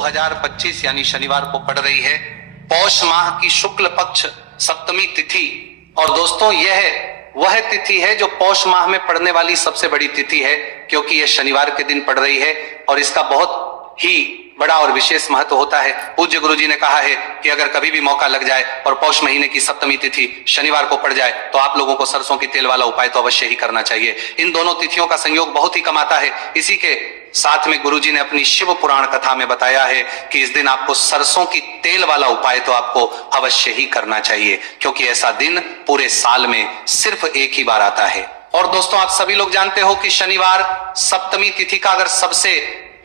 2025 यानी शनिवार को पड़ रही है पौष माह की शुक्ल पक्ष सप्तमी तिथि। और दोस्तों यह वह तिथि है जो पौष माह में पड़ने वाली सबसे बड़ी तिथि है, क्योंकि यह शनिवार के दिन पड़ रही है और इसका बहुत ही बड़ा और विशेष महत्व होता है। पूज्य गुरुजी ने कहा है कि अगर कभी भी मौका लग जाए और पौष महीने की सप्तमी तिथि शनिवार को पड़ जाए तो आप लोगों को सरसों की तेल वाला उपाय तो अवश्य ही करना चाहिए। इन दोनों तिथियों का संयोग बहुत ही कम आता है। इसी के साथ में गुरुजी ने अपनी शिव पुराण कथा में बताया है कि इस दिन आपको सरसों की तेल वाला उपाय तो आपको अवश्य ही करना चाहिए, क्योंकि ऐसा दिन पूरे साल में सिर्फ एक ही बार आता है। और दोस्तों आप सभी लोग जानते हो कि शनिवार सप्तमी तिथि का अगर सबसे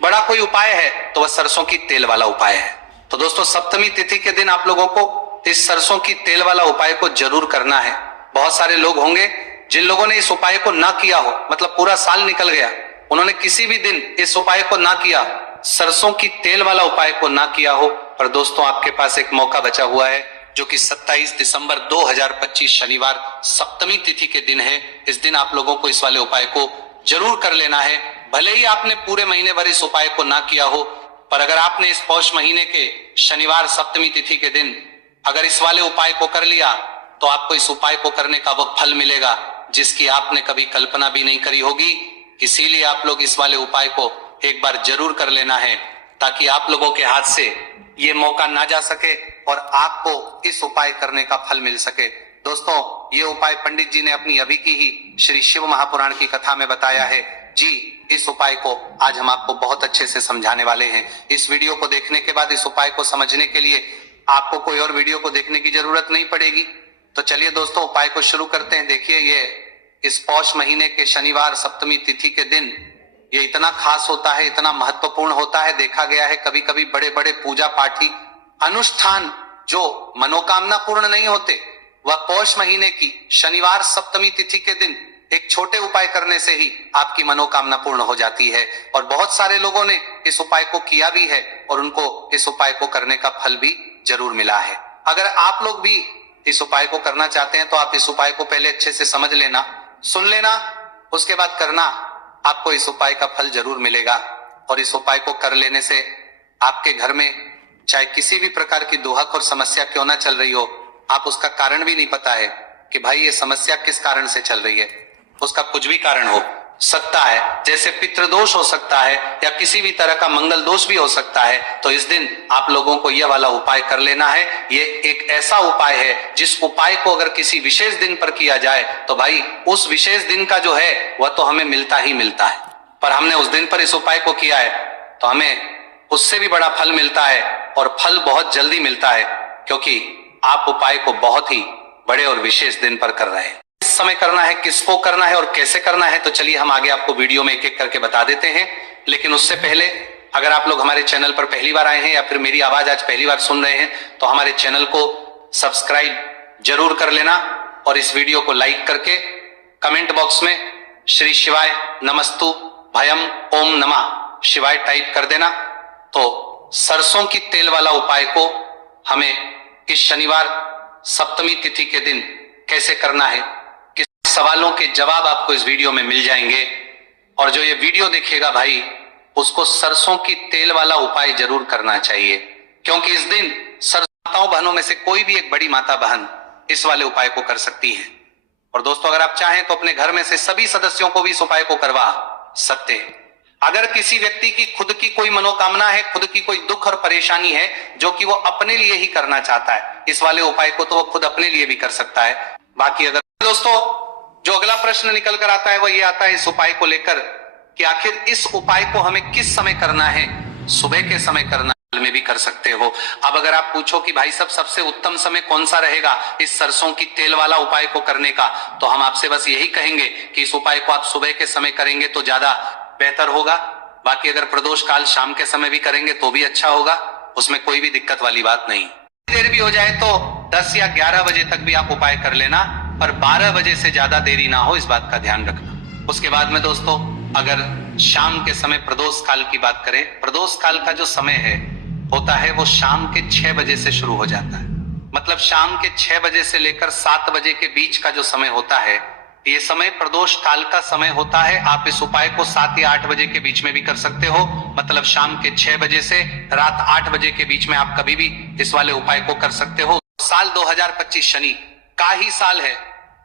बड़ा कोई उपाय है तो वह सरसों की तेल वाला उपाय है। तो दोस्तों सप्तमी तिथि के दिन आप लोगों को इस सरसों की तेल वाला उपाय को जरूर करना है। बहुत सारे लोग होंगे जिन लोगों ने इस उपाय को ना किया हो, मतलब पूरा साल निकल गया, उन्होंने किसी भी दिन इस उपाय को ना किया, सरसों की तेल वाला उपाय को ना किया हो। पर दोस्तों आपके पास एक मौका बचा हुआ है जो कि 27 दिसंबर 2025 शनिवार सप्तमी तिथि के दिन है। इस दिन आप लोगों को इस वाले उपाय को जरूर कर लेना है। भले ही आपने पूरे महीने भर इस उपाय को ना किया हो, पर अगर आपने इस पौष महीने के शनिवार सप्तमी तिथि के दिन अगर इस वाले उपाय को कर लिया तो आपको इस उपाय को करने का वो फल मिलेगा जिसकी आपने कभी कल्पना भी नहीं करी होगी। इसीलिए आप लोग इस वाले उपाय को एक बार जरूर कर लेना है, ताकि आप लोगों के हाथ से ये मौका ना जा सके और आपको इस उपाय करने का फल मिल सके। दोस्तों ये उपाय पंडित जी ने अपनी अभी की ही श्री शिव महापुराण की कथा में बताया है जी। इस उपाय को आज हम आपको बहुत अच्छे से समझाने वाले हैं। इस वीडियो को देखने के बाद इस उपाय को समझने के लिए आपको कोई और वीडियो को देखने की जरूरत नहीं पड़ेगी। तो चलिए दोस्तों उपाय को शुरू करते हैं। देखिए ये इस पौष महीने के शनिवार सप्तमी तिथि के दिन ये इतना खास होता है, इतना महत्वपूर्ण होता है। देखा गया है कभी कभी बड़े बड़े पूजा पाठी अनुष्ठान जो मनोकामना पूर्ण नहीं होते, वह पौष महीने की शनिवार सप्तमी तिथि के दिन एक छोटे उपाय करने से ही आपकी मनोकामना पूर्ण हो जाती है। और बहुत सारे लोगों ने इस उपाय को किया भी है और उनको इस उपाय को करने का फल भी जरूर मिला है। अगर आप लोग भी इस उपाय को करना चाहते हैं तो आप इस उपाय को पहले अच्छे से समझ लेना, सुन लेना, उसके बाद करना। आपको इस उपाय का फल जरूर मिलेगा। और इस उपाय को कर लेने से आपके घर में चाहे किसी भी प्रकार की दुहक और समस्या क्यों ना चल रही हो, आप उसका कारण भी नहीं पता है कि भाई ये समस्या किस कारण से चल रही है, उसका कुछ भी कारण हो सकता है, जैसे पितृदोष हो सकता है या किसी भी तरह का मंगल दोष भी हो सकता है। तो इस दिन आप लोगों को यह वाला उपाय कर लेना है। ये एक ऐसा उपाय है जिस उपाय को अगर किसी विशेष दिन पर किया जाए तो भाई उस विशेष दिन का जो है वह तो हमें मिलता ही मिलता है। पर हमने उस दिन पर इस उपाय को किया है तो हमें उससे भी बड़ा फल मिलता है, और फल बहुत जल्दी मिलता है, क्योंकि आप उपाय को बहुत ही बड़े और विशेष दिन पर कर रहे हैं। किस समय करना है, किसको करना है और कैसे करना है, तो चलिए हम आगे आपको वीडियो में एक एक करके बता देते हैं। लेकिन उससे पहले अगर आप लोग हमारे चैनल पर पहली बार आए हैं या फिर मेरी आवाज आज पहली बार सुन रहे हैं तो हमारे चैनल को सब्सक्राइब जरूर कर लेना और इस वीडियो को लाइक करके कमेंट बॉक्स में श्री शिवाय नमस्तु भयम ओम नमः शिवाय टाइप कर देना। तो सरसों की तेल वाला उपाय को हमें इस शनिवार सप्तमी तिथि के दिन कैसे करना है, किस सवालों के जवाब आपको इस वीडियो में मिल जाएंगे। और जो ये वीडियो देखेगा भाई उसको सरसों की तेल वाला उपाय जरूर करना चाहिए, क्योंकि इस दिन माताओं बहनों में से कोई भी एक बड़ी माता बहन इस वाले उपाय को कर सकती है। और दोस्तों अगर आप चाहें तो अपने घर में से सभी सदस्यों को भी इस उपाय को करवा सकते हैं। अगर किसी व्यक्ति की खुद की कोई मनोकामना है, खुद की कोई दुख और परेशानी है जो कि वो अपने लिए ही करना चाहता है, इस वाले उपाय को तो वो खुद अपने लिए भी कर सकता है। बाकी अगर दोस्तों जो अगला प्रश्न निकल कर आता है वो ये आता है इस उपाय को लेकर कि आखिर इस उपाय को हमें किस समय करना है। सुबह के समय करना में भी कर सकते हो। अब अगर आप पूछो कि भाई सब सबसे उत्तम समय कौन सा रहेगा इस सरसों की तेल वाला उपाय को करने का, तो हम आपसे बस यही कहेंगे कि इस उपाय को आप सुबह के समय करेंगे तो ज्यादा बेहतर होगा। बाकी अगर प्रदोष काल शाम के समय भी करेंगे तो भी अच्छा होगा, उसमें कोई भी दिक्कत वाली बात नहीं। देर भी हो जाए तो 10 या 11 बजे तक भी आप उपाय कर लेना, पर 12 बजे से ज्यादा देरी ना हो, इस बात का ध्यान रखना। उसके बाद में दोस्तों अगर शाम के समय प्रदोष काल की बात करें, प्रदोष काल का जो समय है होता है वो शाम के 6 बजे से शुरू हो जाता है। मतलब शाम के 6 बजे से लेकर 7 बजे के बीच का जो समय होता है ये समय प्रदोष काल का समय होता है। आप इस उपाय को 7 या 8 बजे के बीच में भी कर सकते हो मतलब शाम के 6 बजे से रात 8 बजे के बीच में आप कभी भी इस वाले उपाय को कर सकते हो। साल 2025 शनि का ही साल है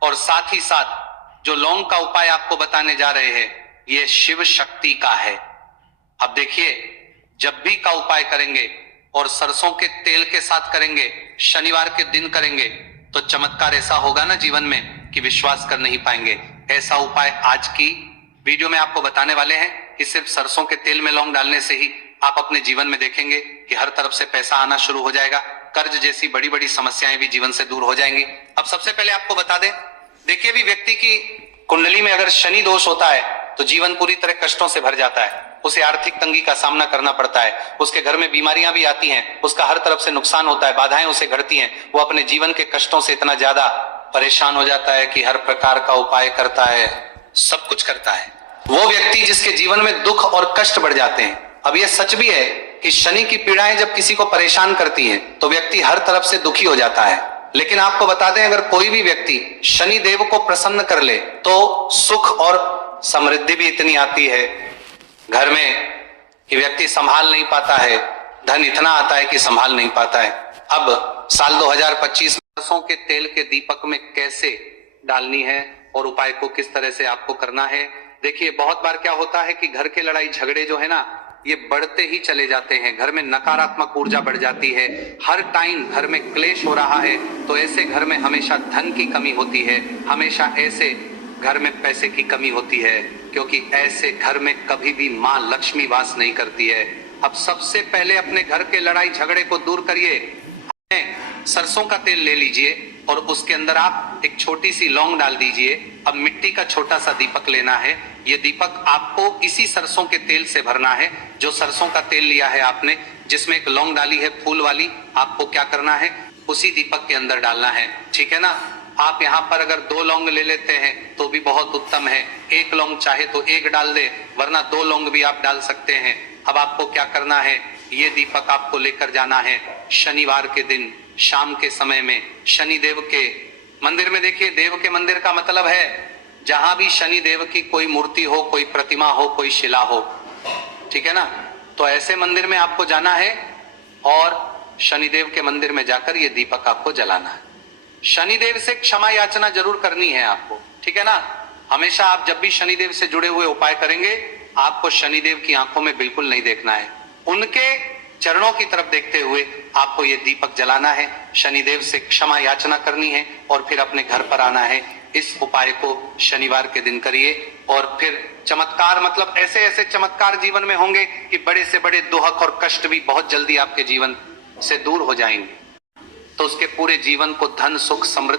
और साथ ही साथ जो लौंग का उपाय आपको बताने जा रहे हैं ये शिव शक्ति का है। अब देखिए, जब भी का उपाय करेंगे और सरसों के तेल के साथ करेंगे, शनिवार के दिन करेंगे, तो चमत्कार ऐसा होगा ना जीवन में कि विश्वास कर नहीं पाएंगे। ऐसा उपाय आज की वीडियो में आपको बताने वाले हैं कि सिर्फ सरसों के तेल में लौंग डालने से ही आप अपने जीवन में देखेंगे कि हर तरफ से पैसा आना शुरू हो जाएगा, कर्ज जैसी बड़ी बड़ी समस्याएं भी जीवन से दूर हो जाएंगी। अब सबसे पहले आपको बता दें, देखिए भी व्यक्ति की कुंडली में अगर शनि दोष होता है तो जीवन पूरी तरह कष्टों से भर जाता है, उसे आर्थिक तंगी का सामना करना पड़ता है, उसके घर में बीमारियां भी आती हैं, उसका हर तरफ से नुकसान होता है, बाधाएं उसे घटती हैं, वो अपने जीवन के कष्टों से इतना ज्यादा परेशान हो जाता है कि हर प्रकार का उपाय करता है, सब कुछ करता है। वो व्यक्ति जिसके जीवन में दुख और कष्ट बढ़ जाते हैं। अब यह सच भी है कि शनि की पीड़ाएं जब किसी को परेशान करती हैं तो व्यक्ति हर तरफ से दुखी हो जाता है। लेकिन आपको बता दें, अगर कोई भी व्यक्ति शनि देव को प्रसन्न कर ले तो सुख और समृद्धि भी इतनी आती है घर में कि व्यक्ति संभाल नहीं पाता है, धन इतना आता है कि संभाल नहीं पाता है। अब साल 2025 सरसों के तेल के दीपक में कैसे डालनी है और उपाय को किस तरह से आपको करना है। देखिए, बहुत बार क्या होता है कि घर के लड़ाई झगड़े जो है ना, ये बढ़ते ही चले जाते हैं, घर में नकारात्मक ऊर्जा बढ़ जाती है, हर टाइम घर में क्लेश हो रहा है, तो ऐसे घर में हमेशा धन की कमी होती है, हमेशा ऐसे घर में पैसे की कमी होती है, क्योंकि ऐसे घर में कभी भी मां लक्ष्मी वास नहीं करती है। अब सबसे पहले अपने घर के लड़ाई झगड़े को दूर करिए, सरसों का तेल ले लीजिए और उसके अंदर आप एक छोटी सी लौंग डाल दीजिए। अब मिट्टी का छोटा सा दीपक लेना है, ये दीपक आपको इसी सरसों के तेल से भरना है। जो सरसों का तेल लिया है आपने, जिसमें एक लौंग डाली है फूल वाली, आपको क्या करना है, उसी दीपक के अंदर डालना है, ठीक है ना। आप यहाँ पर अगर 2 लौंग ले लेते हैं तो भी बहुत उत्तम है, 1 लौंग चाहे तो 1 डाल दे, वरना 2 लौंग भी आप डाल सकते हैं। अब आपको क्या करना है, ये दीपक आपको लेकर जाना है शनिवार के दिन शाम के समय में शनि देव के मंदिर में। देखिए, देव के मंदिर का मतलब है जहां भी शनि देव की कोई मूर्ति हो, कोई प्रतिमा हो, कोई शिला हो, ठीक है ना। तो ऐसे मंदिर में आपको जाना है और शनिदेव के मंदिर में जाकर ये दीपक आपको जलाना है। शनिदेव से क्षमा याचना जरूर करनी है आपको, ठीक है ना। हमेशा आप जब भी शनिदेव से जुड़े हुए उपाय करेंगे, आपको शनिदेव की आंखों में बिल्कुल नहीं देखना है, उनके चरणों की तरफ देखते हुए आपको ये दीपक जलाना है, शनिदेव से क्षमा याचना करनी है और फिर अपने घर पर आना है। इस उपाय को शनिवार के दिन करिए और फिर चमत्कार, मतलब ऐसे ऐसे चमत्कार जीवन में होंगे कि बड़े से बड़े दुख और कष्ट भी बहुत जल्दी आपके जीवन से दूर हो जाएंगे। तो उसके पूरे जीवन को धन सुख समृद्धि